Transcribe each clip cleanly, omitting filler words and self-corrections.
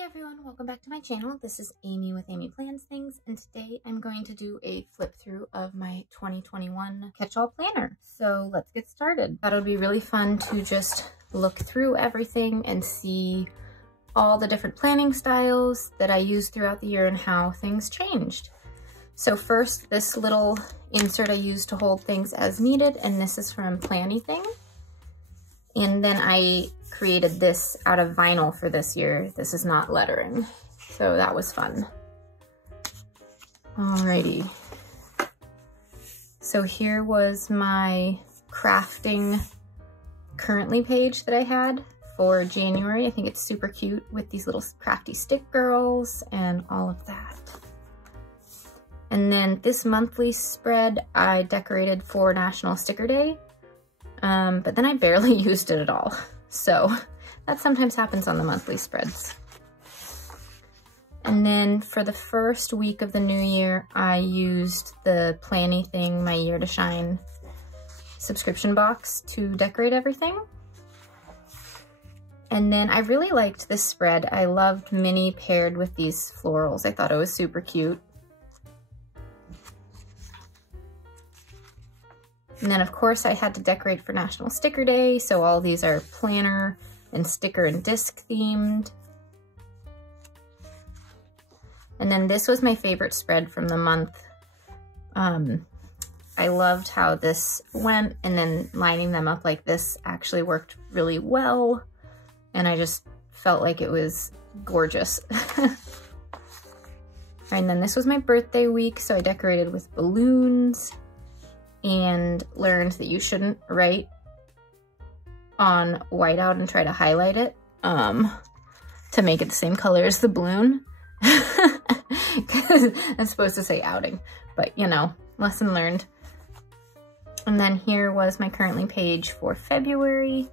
Hey everyone, welcome back to my channel. This is Amy with Amy Plans Things, and today I'm going to do a flip through of my 2021 catch-all planner. So let's get started. Thought it would be really fun to just look through everything and see all the different planning styles that I used throughout the year and how things changed. So first, this little insert I use to hold things as needed, and this is from Plannything. And then I created this out of vinyl for this year. This is not lettering, so that was fun. Alrighty. So here was my crafting currently page that I had for January. I think it's super cute with these little crafty stick girls and all of that. And then this monthly spread I decorated for National Sticker Day. But then I barely used it at all. So that sometimes happens on the monthly spreads. And then for the first week of the new year, I used the Plannything My Year to Shine subscription box to decorate everything. And then I really liked this spread. I loved Minnie paired with these florals. I thought it was super cute. And then of course I had to decorate for National Sticker Day, so all these are planner and sticker and disc themed. And then this was my favorite spread from the month. I loved how this went, and then lining them up like this actually worked really well. And I just felt like it was gorgeous. And then this was my birthday week, so I decorated with balloons and learned that you shouldn't write on whiteout and try to highlight it to make it the same color as the balloon. Because it's supposed to say outing, but you know, lesson learned. And then here was my currently page for February.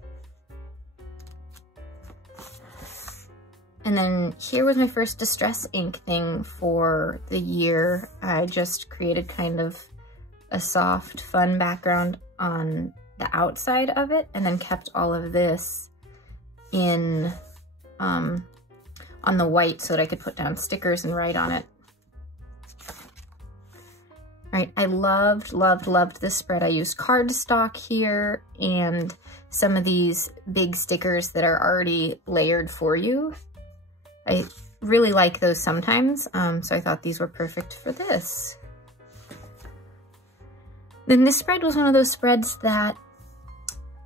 And then here was my first distress ink thing for the year. I just created kind of a soft, fun background on the outside of it, and then kept all of this in on the white so that I could put down stickers and write on it. Right, I loved this spread. I used cardstock here and some of these big stickers that are already layered for you. I really like those sometimes, so I thought these were perfect for this. Then this spread was one of those spreads that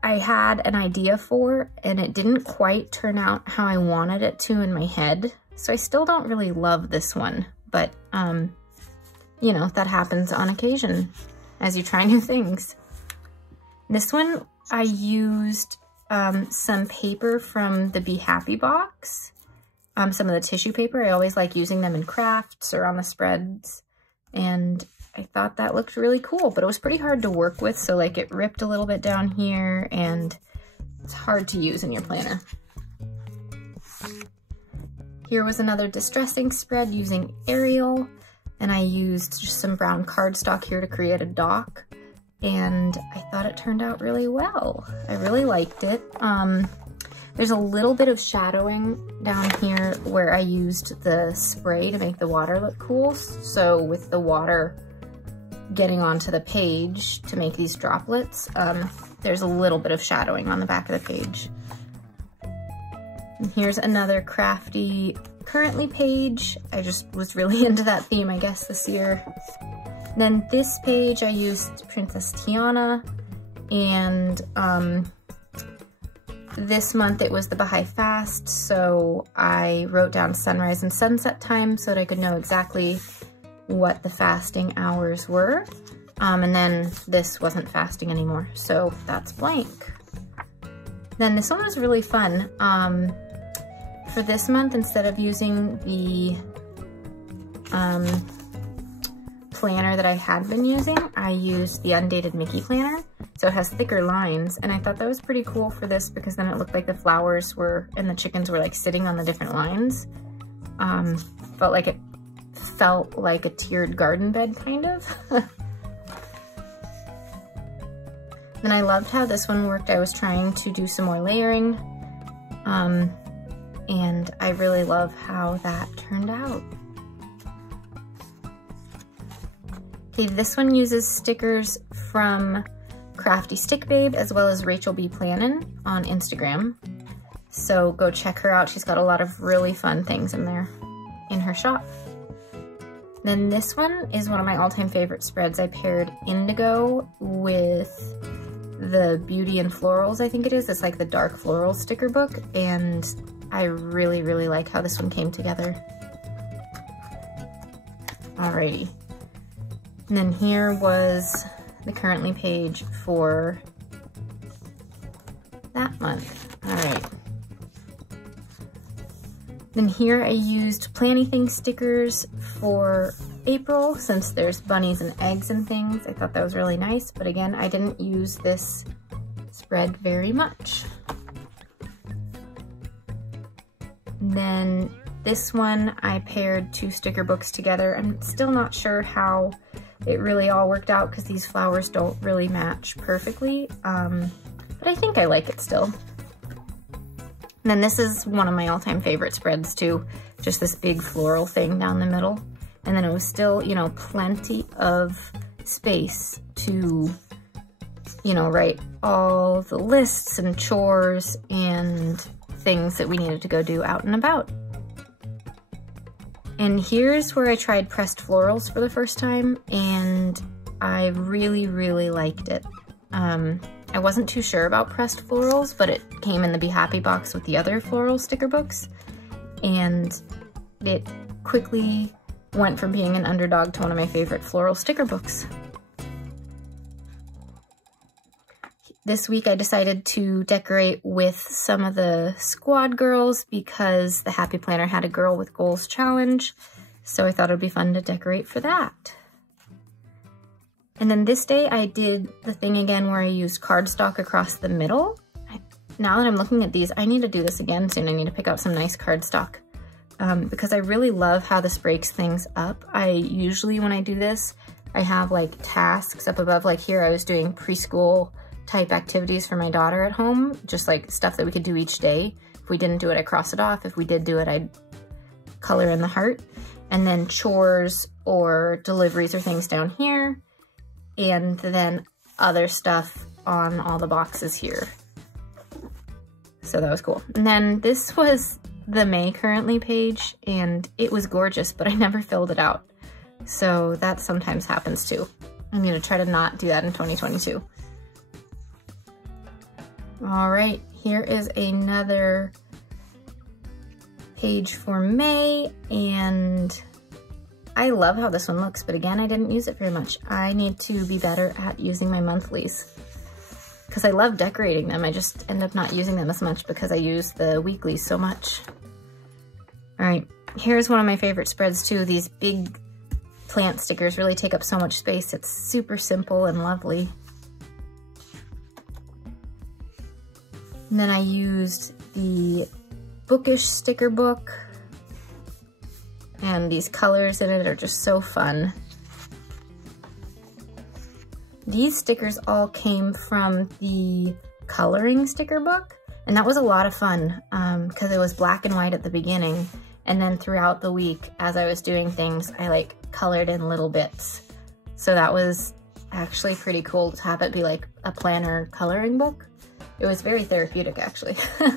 I had an idea for, and it didn't quite turn out how I wanted it to in my head. So I still don't really love this one, but you know, that happens on occasion as you try new things. This one, I used some paper from the Be Happy box, some of the tissue paper. I always like using them in crafts or on the spreads, and I thought that looked really cool, but it was pretty hard to work with, so like it ripped a little bit down here and it's hard to use in your planner. Here was another distress ink spread using Arial, and I used just some brown cardstock here to create a dock, and I thought it turned out really well. I really liked it. There's a little bit of shadowing down here where I used the spray to make the water look cool, so with the water getting onto the page to make these droplets, there's a little bit of shadowing on the back of the page. And here's another crafty currently page. I just was really into that theme, I guess, this year. And then this page I used Princess Tiana, and this month it was the Baha'i Fast, so I wrote down sunrise and sunset time so that I could know exactly what the fasting hours were. And then this wasn't fasting anymore, so that's blank. Then this one was really fun. For this month, instead of using the planner that I had been using, I used the Undated Mickey planner. So it has thicker lines, and I thought that was pretty cool for this because then it looked like the flowers were, and the chickens were like sitting on the different lines. Felt like a tiered garden bed, kind of. Then I loved how this one worked. I was trying to do some more layering, and I really love how that turned out. Okay, this one uses stickers from Crafty Stick Babe as well as Rachel B. Plannin on Instagram. So go check her out. She's got a lot of really fun things in there in her shop. Then this one is one of my all-time favorite spreads. I paired Indigo with the Beauty and Florals, I think it is. It's like the dark floral sticker book, and I really, really like how this one came together. Alrighty. And then here was the currently page for that month. Alright. Then here I used Planny-Thing stickers for April, since there's bunnies and eggs and things. I thought that was really nice, but again, I didn't use this spread very much. And then this one, I paired 2 sticker books together. I'm still not sure how it really all worked out because these flowers don't really match perfectly, but I think I like it still. And then this is one of my all-time favorite spreads too, just this big floral thing down the middle. And then it was still, you know, plenty of space to, you know, write all the lists and chores and things that we needed to go do out and about. And here's where I tried pressed florals for the first time, and I really, really liked it. I wasn't too sure about pressed florals, but it came in the Be Happy box with the other floral sticker books, and it quickly went from being an underdog to one of my favorite floral sticker books. This week I decided to decorate with some of the squad girls because the Happy Planner had a Girl with Goals challenge, so I thought it would be fun to decorate for that. And then this day I did the thing again where I used cardstock across the middle. Now that I'm looking at these, I need to do this again soon. I need to pick out some nice cardstock because I really love how this breaks things up. I usually, when I do this, I have like tasks up above. Like here I was doing preschool type activities for my daughter at home, just like stuff that we could do each day. If we didn't do it, I'd cross it off. If we did do it, I'd color in the heart. And then chores or deliveries or things down here. And then other stuff on all the boxes here. So that was cool. And then this was the May currently page, and it was gorgeous, but I never filled it out. So that sometimes happens too. I'm gonna try to not do that in 2022. All right, here is another page for May, and I love how this one looks, but again, I didn't use it very much. I need to be better at using my monthlies because I love decorating them. I just end up not using them as much because I use the weeklies so much. All right, here's one of my favorite spreads too. These big plant stickers really take up so much space. It's super simple and lovely. And then I used the Bookish sticker book, and these colors in it are just so fun. These stickers all came from the coloring sticker book, and that was a lot of fun because it was black and white at the beginning, and then throughout the week as I was doing things, I like colored in little bits. So that was actually pretty cool to have it be like a planner coloring book. It was very therapeutic actually. All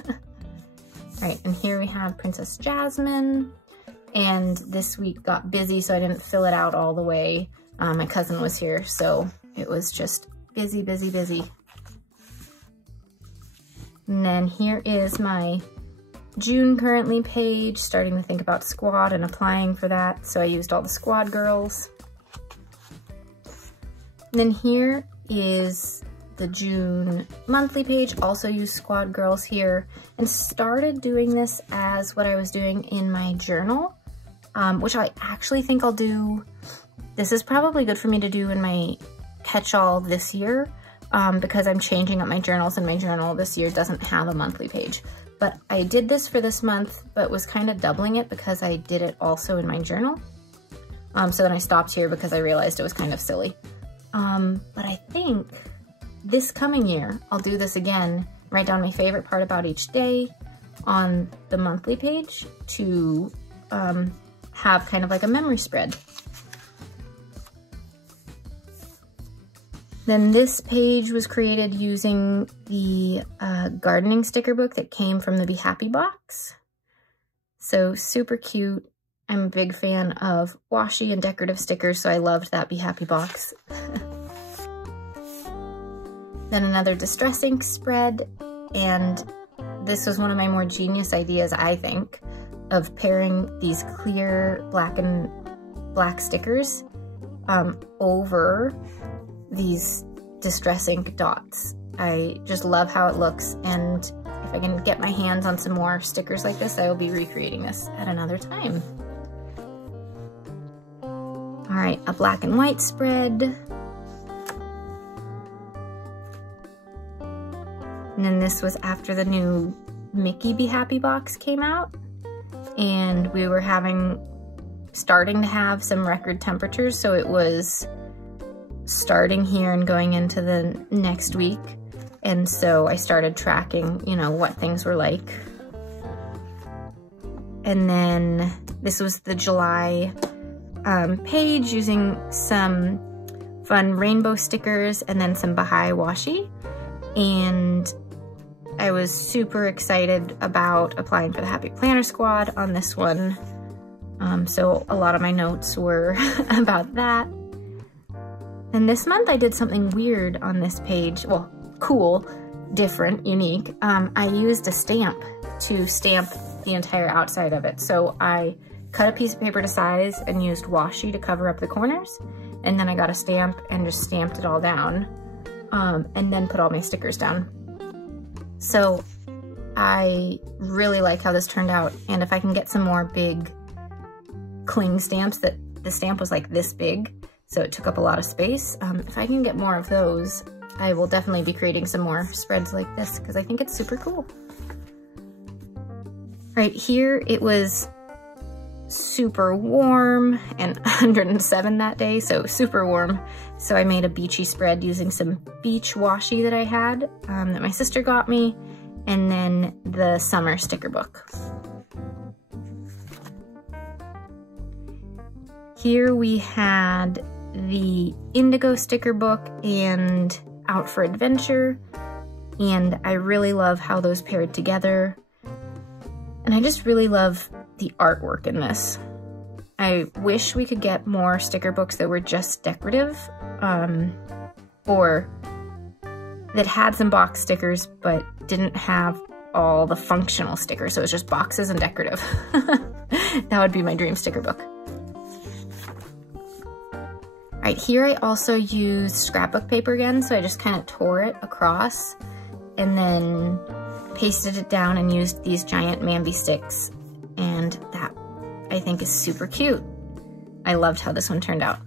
right, and here we have Princess Jasmine. And this week got busy, so I didn't fill it out all the way. My cousin was here, so it was just busy, busy, busy. And then here is my June currently page, starting to think about squad and applying for that. So I used all the squad girls. And then here is the June monthly page, also used squad girls here, and started doing this as what I was doing in my journal. Which I actually think I'll do. This is probably good for me to do in my catch-all this year because I'm changing up my journals, and my journal this year doesn't have a monthly page. But I did this for this month, but was kind of doubling it because I did it also in my journal. So then I stopped here because I realized it was kind of silly. But I think this coming year, I'll do this again, write down my favorite part about each day, on the monthly page to have kind of like a memory spread. Then this page was created using the gardening sticker book that came from the Be Happy box. So super cute. I'm a big fan of washi and decorative stickers, so I loved that Be Happy box. Then another distress ink spread, and this was one of my more genius ideas, I think, of pairing these clear black stickers over these distress ink dots. I just love how it looks, and if I can get my hands on some more stickers like this, I will be recreating this at another time. All right, a black and white spread. And then this was after the new Mickey Be Happy box came out, and we were starting to have some record temperatures, so it was starting here and going into the next week. And so I started tracking, you know, what things were like. And then this was the July page using some fun rainbow stickers and then some Baha'i washi. And I was super excited about applying for the Happy Planner Squad on this one. So a lot of my notes were about that. And this month I did something weird on this page. Well, cool, different, unique. I used a stamp to stamp the entire outside of it. So I cut a piece of paper to size and used washi to cover up the corners. And then I got a stamp and just stamped it all down. And then put all my stickers down. So I really like how this turned out. And if I can get some more big cling stamps, that the stamp was like this big, so it took up a lot of space. If I can get more of those, I will definitely be creating some more spreads like this because I think it's super cool. Right here, it was super warm and 107 that day, so super warm. So I made a beachy spread using some beach washi that I had that my sister got me, and then the summer sticker book. Here we had the Indigo sticker book and Out for Adventure, and I really love how those paired together. And I just really love the artwork in this. I wish we could get more sticker books that were just decorative, or that had some box stickers but didn't have all the functional stickers, so it's just boxes and decorative. That would be my dream sticker book. Right here, I also used scrapbook paper again, so I just kind of tore it across and then pasted it down and used these giant Mambi sticks, and that I think is super cute. I loved how this one turned out.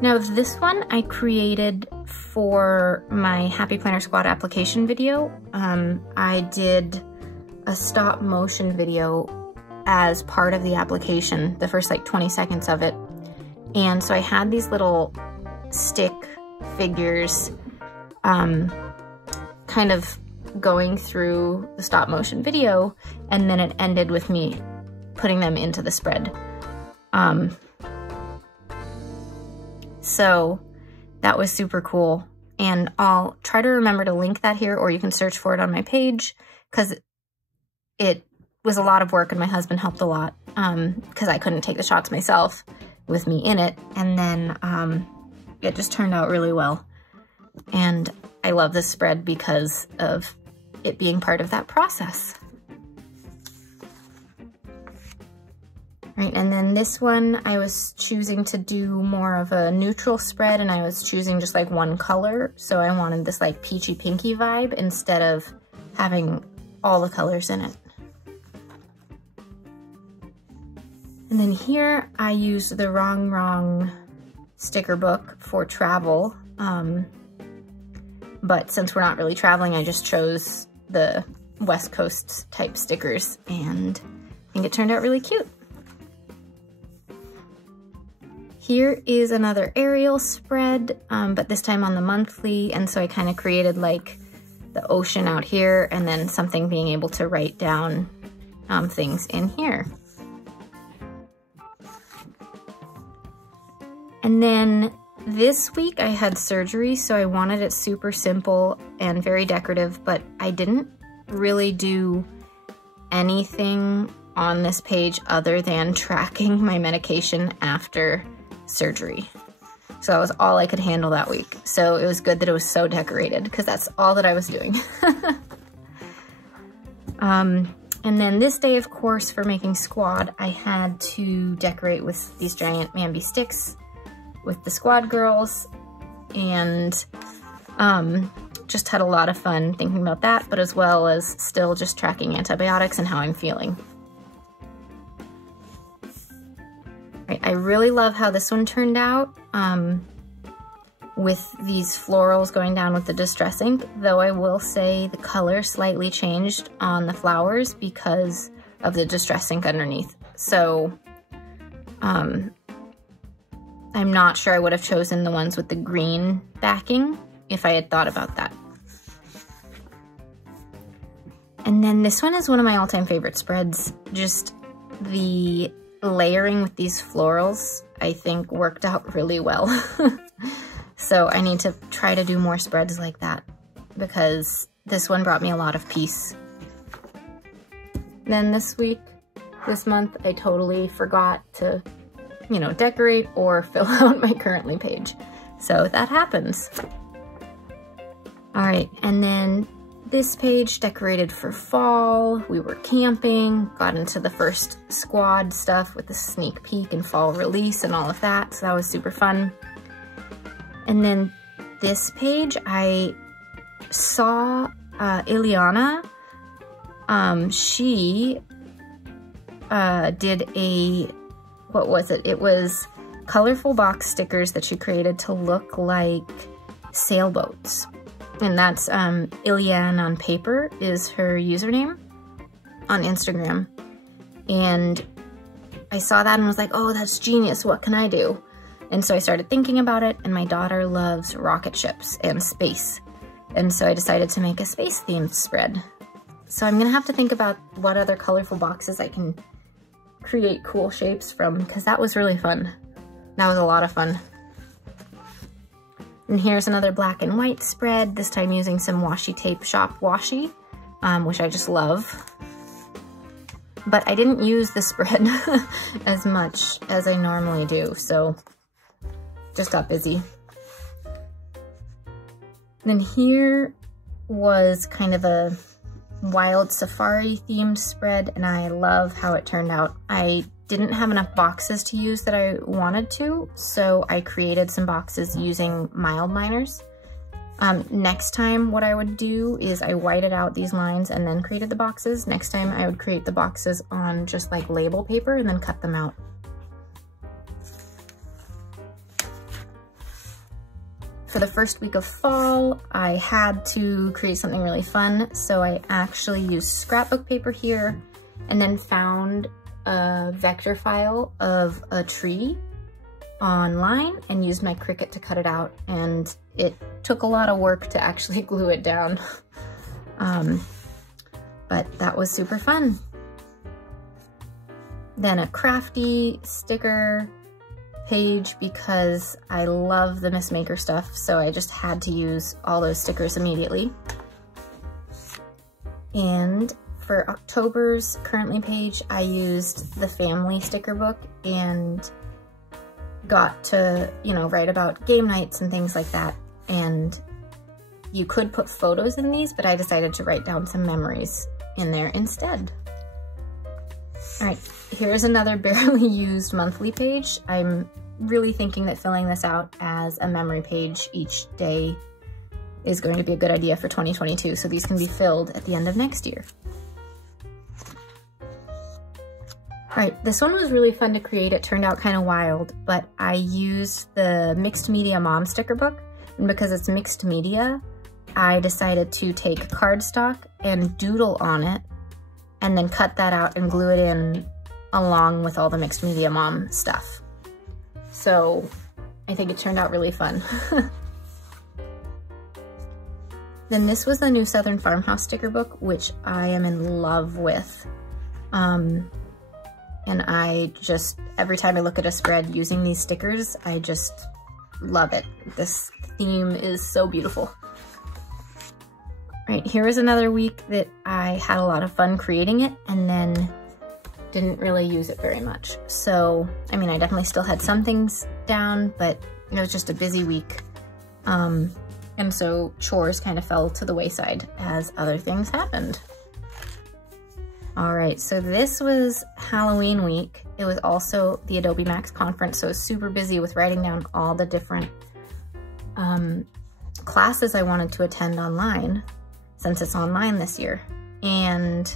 Now this one I created for my Happy Planner Squad application video. I did a stop motion video as part of the application, the first like 20 seconds of it. And so I had these little stick figures kind of going through the stop motion video, and then it ended with me putting them into the spread. So that was super cool, and I'll try to remember to link that here, or you can search for it on my page, because it was a lot of work and my husband helped a lot because I couldn't take the shots myself with me in it, and then it just turned out really well. And I love this spread because of it being part of that process. Right, and then this one, I was choosing to do more of a neutral spread, and I was choosing just like one color. So I wanted this like peachy pinky vibe instead of having all the colors in it. And then here I used the Wrong sticker book for travel. But since we're not really traveling, I just chose the West Coast type stickers, and I think it turned out really cute. Here is another Ariel spread, but this time on the monthly, and so I kind of created like the ocean out here, and then something being able to write down things in here. And then this week I had surgery, so I wanted it super simple and very decorative, but I didn't really do anything on this page other than tracking my medication after surgery. So that was all I could handle that week. So it was good that it was so decorated, because that's all that I was doing. And then this day, of course, for making squad, I had to decorate with these giant Mambi sticks with the squad girls, and just had a lot of fun thinking about that, but as well as still just tracking antibiotics and how I'm feeling. I really love how this one turned out with these florals going down with the Distress ink, though I will say the color slightly changed on the flowers because of the Distress ink underneath. So I'm not sure I would have chosen the ones with the green backing if I had thought about that. And then this one is one of my all-time favorite spreads. Just the layering with these florals, I think, worked out really well. So I need to try to do more spreads like that, because this one brought me a lot of peace. Then this month, I totally forgot to, you know, decorate or fill out my currently page. So that happens. All right, and then this page decorated for fall. We were camping, got into the first squad stuff with the sneak peek and fall release and all of that. So that was super fun. And then this page, I saw Ileana. She did a, what was it? It was colorful box stickers that she created to look like sailboats. And that's Ilian on Paper is her username on Instagram. And I saw that and was like, oh, that's genius. What can I do? And so I started thinking about it, and my daughter loves rocket ships and space. And so I decided to make a space themed spread. So I'm gonna have to think about what other colorful boxes I can create cool shapes from, because that was really fun. That was a lot of fun. And here's another black and white spread, this time using some washi tape shop washi, which I just love. But I didn't use the spread as much as I normally do, so just got busy. Then here was kind of a wild safari themed spread, and I love how it turned out. I didn't have enough boxes to use that I wanted to, so I created some boxes using mild liners. Next time what I would do is I whited out these lines and then created the boxes. Next time I would create the boxes on just like label paper and then cut them out. For the first week of fall, I had to create something really fun, so I actually used scrapbook paper here and then found a vector file of a tree online and used my Cricut to cut it out, and it took a lot of work to actually glue it down. But that was super fun. Then a crafty sticker page, because I love the Miss Maker stuff, so I just had to use all those stickers immediately. And for October's currently page, I used the family sticker book and got to, you know, write about game nights and things like that. And you could put photos in these, but I decided to write down some memories in there instead. All right, here's another barely used monthly page. I'm really thinking that filling this out as a memory page each day is going to be a good idea for 2022, so these can be filled at the end of next year. All right, this one was really fun to create. It turned out kind of wild, but I used the Mixed Media Mom sticker book, and because it's mixed media, I decided to take cardstock and doodle on it, and then cut that out and glue it in along with all the Mixed Media Mom stuff. So I think it turned out really fun. Then this was the new Southern Farmhouse sticker book, which I am in love with. And I just, every time I look at a spread using these stickers, I just love it. This theme is so beautiful. Right, here was another week that I had a lot of fun creating it and then didn't really use it very much. So, I mean, I definitely still had some things down, but it was just a busy week. And so chores kind of fell to the wayside as other things happened. All right, so this was Halloween week. It was also the Adobe Max conference, so I was super busy with writing down all the different classes I wanted to attend online, since it's online this year. And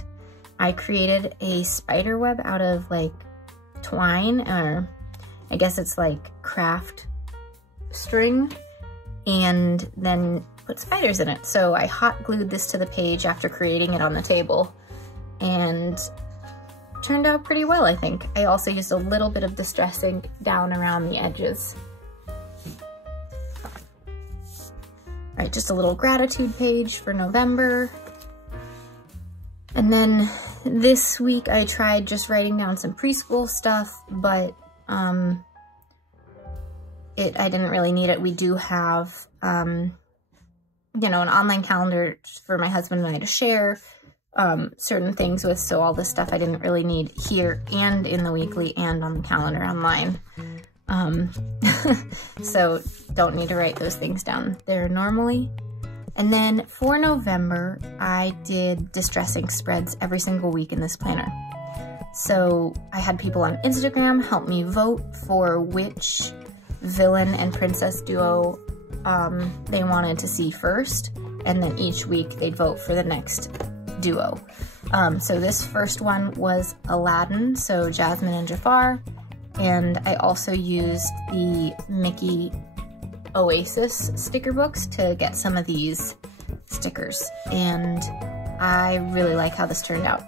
I created a spider web out of like twine, or I guess it's like craft string, and then put spiders in it. So I hot glued this to the page after creating it on the table, and turned out pretty well, I think. I also used a little bit of Distress ink down around the edges. All right, just a little gratitude page for November. And then this week I tried just writing down some preschool stuff, but I didn't really need it. We do have, you know, an online calendar for my husband and I to share certain things with, so all this stuff I didn't really need here and in the weekly and on the calendar online. So don't need to write those things down there normally. And then for November, I did Distress ink spreads every single week in this planner. So I had people on Instagram help me vote for which villain and princess duo they wanted to see first, and then each week they'd vote for the next duo. So this first one was Aladdin, so Jasmine and Jafar, and I also used the Mickey Oasis sticker books to get some of these stickers, and I really like how this turned out.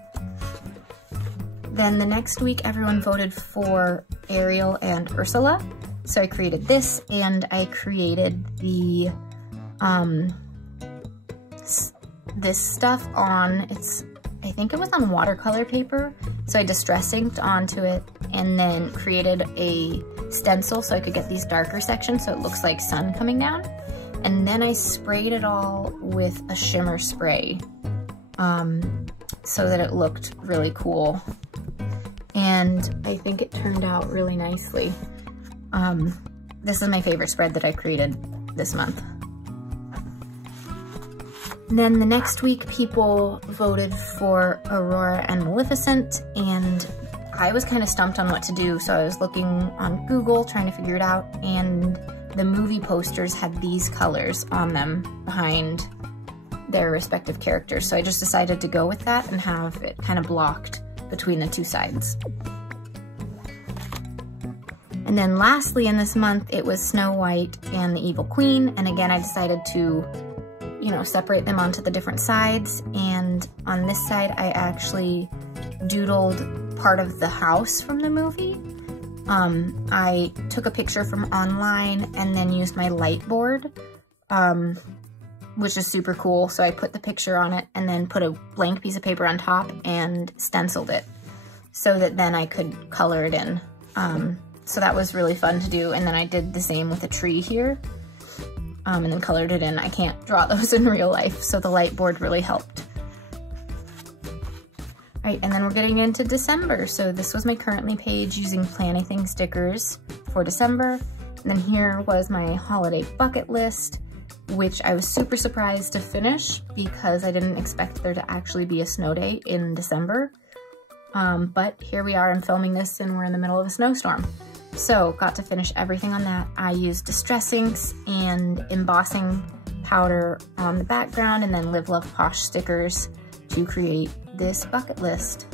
Then the next week everyone voted for Ariel and Ursula, so I created this, and I created the this stuff on, I think it was on watercolor paper, so I Distress inked onto it and then created a stencil so I could get these darker sections so it looks like sun coming down. And then I sprayed it all with a shimmer spray so that it looked really cool. And I think it turned out really nicely. This is my favorite spread that I created this month. And then the next week, people voted for Aurora and Maleficent, and I was kind of stumped on what to do, so I was looking on Google, trying to figure it out, and the movie posters had these colors on them behind their respective characters, so I just decided to go with that and have it kind of blocked between the two sides. And then lastly in this month, it was Snow White and the Evil Queen, and again I decided to, you know, separate them onto the different sides, and on this side I actually doodled part of the house from the movie. I took a picture from online and then used my light board, which is super cool, so I put the picture on it and then put a blank piece of paper on top and stenciled it so that then I could color it in. So that was really fun to do, and then I did the same with a tree here. And then colored it in. I can't draw those in real life, so the light board really helped. All right, and then we're getting into December. So this was my currently page using Plan Anything stickers for December. And then here was my holiday bucket list, which I was super surprised to finish because I didn't expect there to actually be a snow day in December. But here we are, I'm filming this and we're in the middle of a snowstorm. So got to finish everything on that. I used Distress inks and embossing powder on the background and then Live Love Posh stickers to create this bucket list.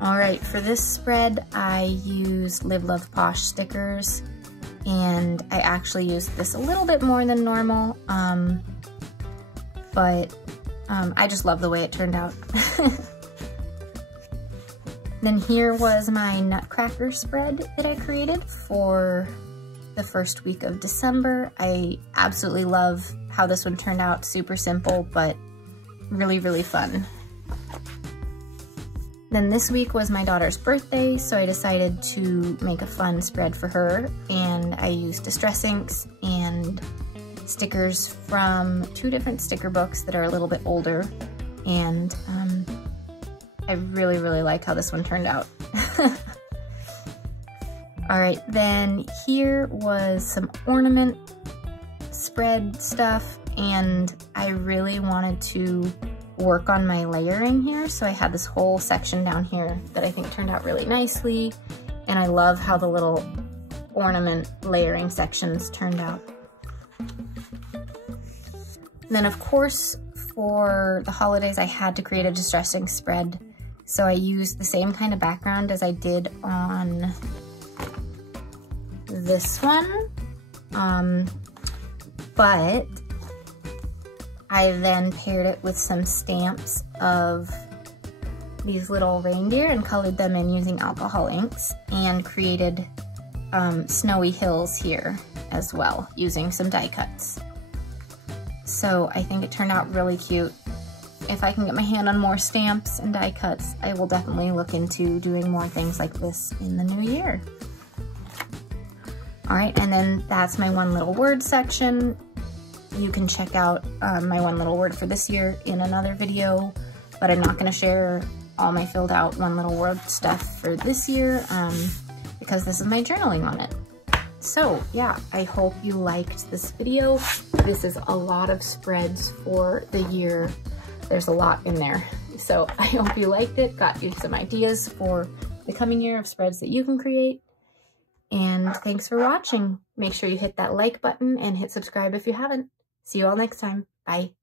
All right, for this spread, I used Live Love Posh stickers, and I actually used this a little bit more than normal, but I just love the way it turned out. Then here was my Nutcracker spread that I created for the first week of December. I absolutely love how this one turned out. Super simple, but really, really fun. Then this week was my daughter's birthday, so I decided to make a fun spread for her, and I used distress inks and stickers from 2 different sticker books that are a little bit older, and I really, really like how this one turned out. All right, then here was some ornament spread stuff, and I really wanted to work on my layering here, so I had this whole section down here that I think turned out really nicely, and I love how the little ornament layering sections turned out. And then of course for the holidays I had to create a distressing spread, so I used the same kind of background as I did on this one, but I then paired it with some stamps of these little reindeer and colored them in using alcohol inks, and created snowy hills here as well using some die cuts. So I think it turned out really cute. If I can get my hand on more stamps and die cuts, I will definitely look into doing more things like this in the new year. All right, and then that's my one little word section. You can check out my one little word for this year in another video, but I'm not going to share all my filled out one little word stuff for this year because this is my journaling on it. So yeah, I hope you liked this video. This is a lot of spreads for the year. There's a lot in there. So I hope you liked it, got you some ideas for the coming year of spreads that you can create. And thanks for watching. Make sure you hit that like button and hit subscribe if you haven't. See you all next time. Bye.